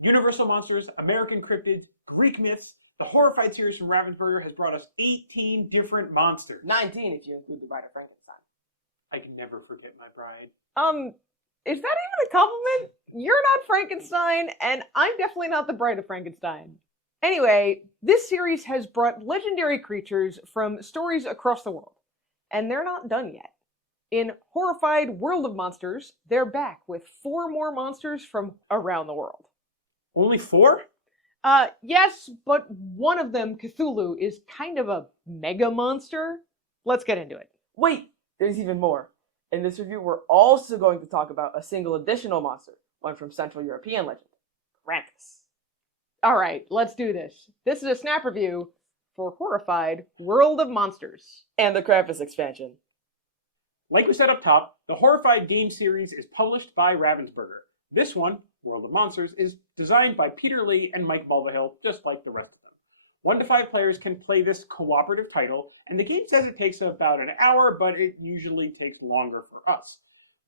Universal monsters, American cryptids, Greek myths, the Horrified series from Ravensburger has brought us 18 different monsters. 19 if you include the Bride of Frankenstein. I can never forget my bride. Is that even a compliment? You're not Frankenstein, and I'm definitely not the Bride of Frankenstein. Anyway, this series has brought legendary creatures from stories across the world, and they're not done yet. In Horrified World of Monsters, they're back with 4 more monsters from around the world. Only 4? Yes, but one of them, Cthulhu, is kind of a mega monster. Let's get into it. Wait, there's even more. In this review, we're also going to talk about a single additional monster, one from Central European legend, Krampus. Alright, let's do this. This is a snap review for Horrified World of Monsters. And the Krampus expansion. Like we said up top, the Horrified game series is published by Ravensburger. This one, World of Monsters, is designed by Peter Lee and Mike Mulvihill, just like the rest of them. 1 to 5 players can play this cooperative title, and the game says it takes about an hour, but it usually takes longer for us.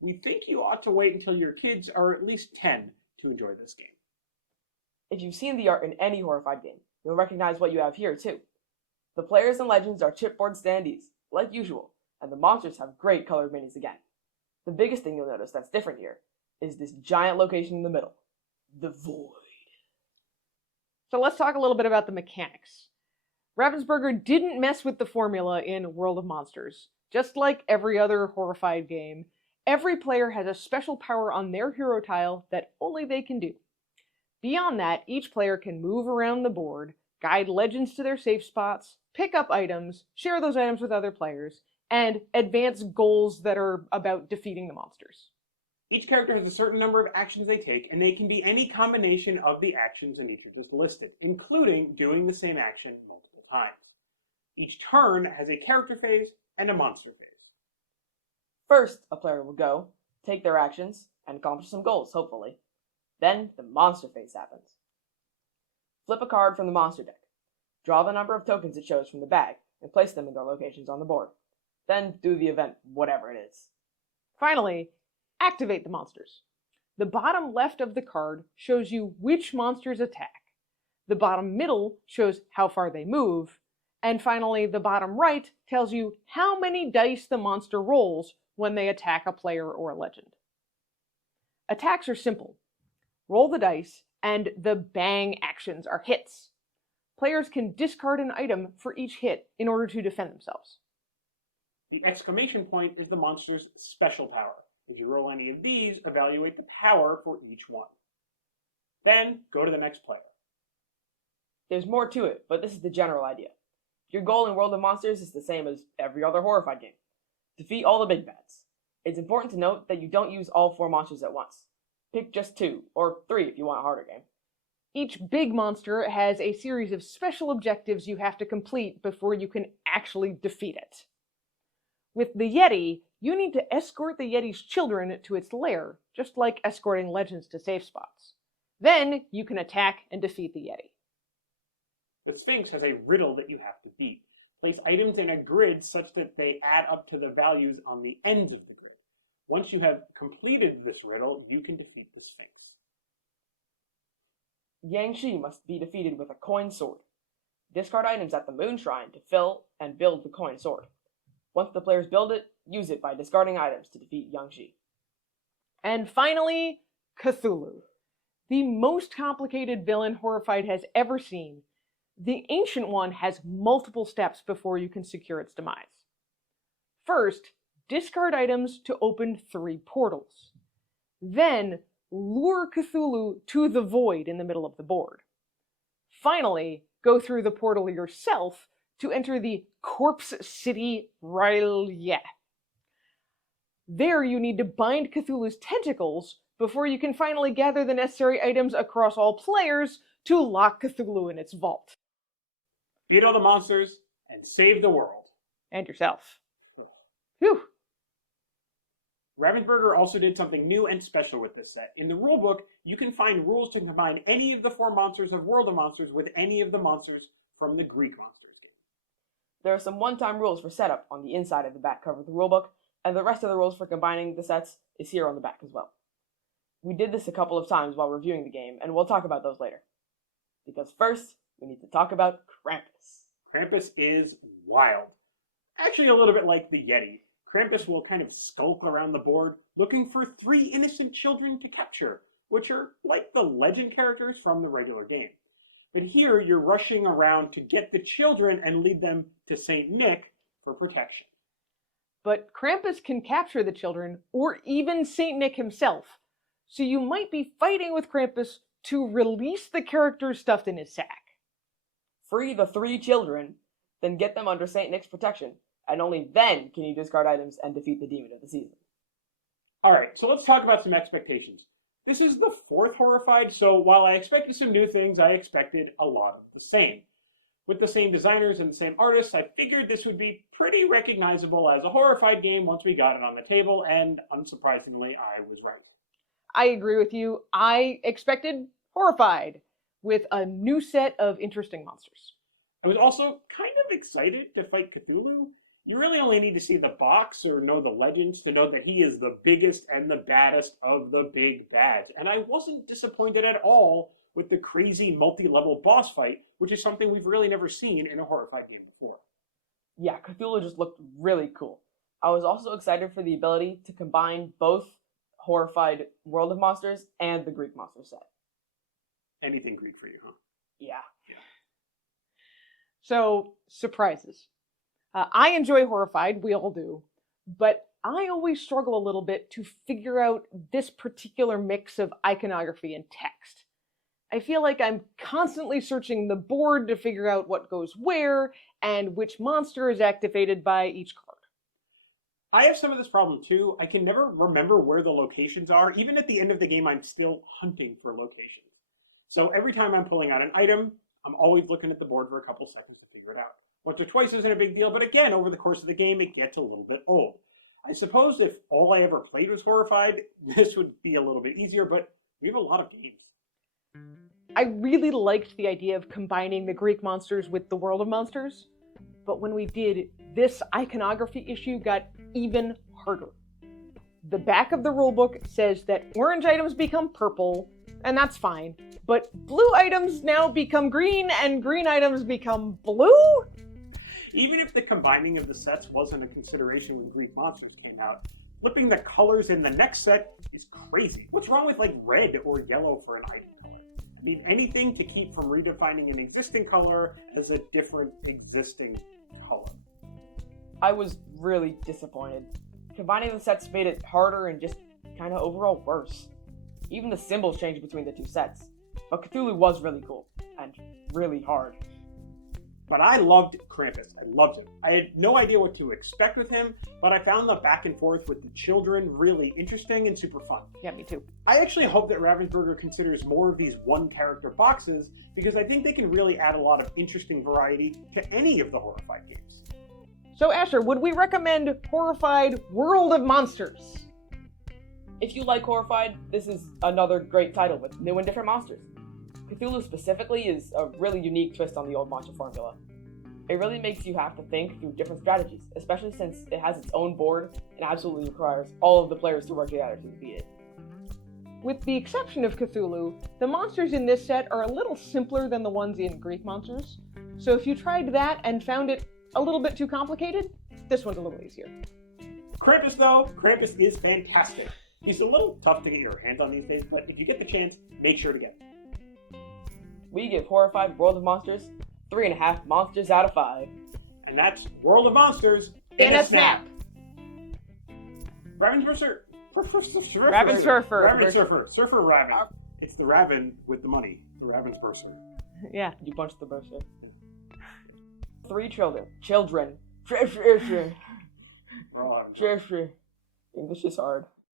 We think you ought to wait until your kids are at least 10 to enjoy this game. If you've seen the art in any Horrified game, you'll recognize what you have here too. The players and legends are chipboard standees, like usual, and the monsters have great colored minis again. The biggest thing you'll notice that's different here is this giant location in the middle, the Void. So let's talk a little bit about the mechanics. Ravensburger didn't mess with the formula in World of Monsters. Just like every other Horrified game, every player has a special power on their hero tile that only they can do. Beyond that, each player can move around the board, guide legends to their safe spots, pick up items, share those items with other players, and advance goals that are about defeating the monsters. Each character has a certain number of actions they take, and they can be any combination of the actions in each of those listed, including doing the same action multiple times. Each turn has a character phase and a monster phase. First, a player will go, take their actions, and accomplish some goals, hopefully. Then, the monster phase happens. Flip a card from the monster deck. Draw the number of tokens it shows from the bag, and place them in their locations on the board. Then do the event, whatever it is. Finally, activate the monsters. The bottom left of the card shows you which monsters attack. The bottom middle shows how far they move. And finally, the bottom right tells you how many dice the monster rolls when they attack a player or a legend. Attacks are simple. Roll the dice, and the bang actions are hits. Players can discard an item for each hit in order to defend themselves. The exclamation point is the monster's special power. If you roll any of these, evaluate the power for each one. Then, go to the next player. There's more to it, but this is the general idea. Your goal in World of Monsters is the same as every other Horrified game. Defeat all the big bads. It's important to note that you don't use all 4 monsters at once. Pick just 2, or 3 if you want a harder game. Each big monster has a series of special objectives you have to complete before you can actually defeat it. With the Yeti, you need to escort the Yeti's children to its lair, just like escorting legends to safe spots. Then you can attack and defeat the Yeti. The Sphinx has a riddle that you have to beat. Place items in a grid such that they add up to the values on the ends of the grid. Once you have completed this riddle, you can defeat the Sphinx. Jiangshi must be defeated with a coin sword. Discard items at the Moon Shrine to fill and build the coin sword. Once the players build it, use it by discarding items to defeat Jiangshi. And finally, Cthulhu. The most complicated villain Horrified has ever seen. The Ancient One has multiple steps before you can secure its demise. First, discard items to open 3 portals. Then, lure Cthulhu to the void in the middle of the board. Finally, go through the portal yourself to enter the Corpse City Rylye. There you need to bind Cthulhu's tentacles before you can finally gather the necessary items across all players to lock Cthulhu in its vault. Beat all the monsters and save the world. And yourself. Whew. Ravensburger also did something new and special with this set. In the rulebook, you can find rules to combine any of the 4 monsters of World of Monsters with any of the monsters from the Greek Monsters game. There are some one-time rules for setup on the inside of the back cover of the rulebook, and the rest of the rules for combining the sets is here on the back as well. We did this a couple of times while reviewing the game, and we'll talk about those later. Because first, we need to talk about Krampus. Krampus is wild. Actually, a little bit like the Yeti. Krampus will kind of skulk around the board looking for 3 innocent children to capture, which are like the legend characters from the regular game. But here, you're rushing around to get the children and lead them to St. Nick for protection. But Krampus can capture the children, or even St. Nick himself. So you might be fighting with Krampus to release the characters stuffed in his sack. Free the 3 children, then get them under St. Nick's protection, and only then can you discard items and defeat the demon of the season. Alright, so let's talk about some expectations. This is the 4th Horrified, so while I expected some new things, I expected a lot of the same. With the same designers and the same artists, I figured this would be pretty recognizable as a Horrified game once we got it on the table, and unsurprisingly, I was right. I agree with you. I expected Horrified, with a new set of interesting monsters. I was also kind of excited to fight Cthulhu. You really only need to see the box or know the legends to know that he is the biggest and the baddest of the big bads. And I wasn't disappointed at all with the crazy multi-level boss fight, which is something we've really never seen in a Horrified game before. Yeah, Cthulhu just looked really cool. I was also excited for the ability to combine both Horrified World of Monsters and the Greek monster set. Anything Greek for you, huh? Yeah. So, surprises. I enjoy Horrified, we all do, but I always struggle a little bit to figure out this particular mix of iconography and text. I feel like I'm constantly searching the board to figure out what goes where and which monster is activated by each card. I have some of this problem too. I can never remember where the locations are. Even at the end of the game, I'm still hunting for locations. So every time I'm pulling out an item, I'm always looking at the board for a couple seconds to figure it out. Once or twice isn't a big deal, but again, over the course of the game, it gets a little bit old. I suppose if all I ever played was Horrified, this would be a little bit easier, but we have a lot of games. I really liked the idea of combining the Greek monsters with the World of Monsters, but when we did, this iconography issue got even harder. The back of the rulebook says that orange items become purple, and that's fine, but blue items now become green, and green items become blue? Even if the combining of the sets wasn't a consideration when Greek Monsters came out, flipping the colors in the next set is crazy. What's wrong with like red or yellow for an item color? I mean, anything to keep from redefining an existing color as a different existing color. I was really disappointed. Combining the sets made it harder and just kind of overall worse. Even the symbols changed between the 2 sets. But Cthulhu was really cool, and really hard. But I loved Krampus. I loved him. I had no idea what to expect with him, but I found the back and forth with the children really interesting and super fun. Yeah, me too. I actually hope that Ravensburger considers more of these one-character boxes, because I think they can really add a lot of interesting variety to any of the Horrified games. So Asher, would we recommend Horrified World of Monsters? If you like Horrified, this is another great title with new and different monsters. Cthulhu specifically is a really unique twist on the old monster formula. It really makes you have to think through different strategies, especially since it has its own board and absolutely requires all of the players to work together to defeat it. With the exception of Cthulhu, the monsters in this set are a little simpler than the ones in Greek Monsters, so if you tried that and found it a little bit too complicated, this one's a little easier. Krampus, though, Krampus is fantastic. He's a little tough to get your hands on these days, but if you get the chance, make sure to get it. We give Horrified World of Monsters 3.5 monsters out of 5. And that's World of Monsters In a snap! Ravensburger. Ravensburger. Surfer Raven. It's the Raven with the money. The Ravensburger. Yeah. You punched the bursar. 3 children. We're all having trouble. English is hard.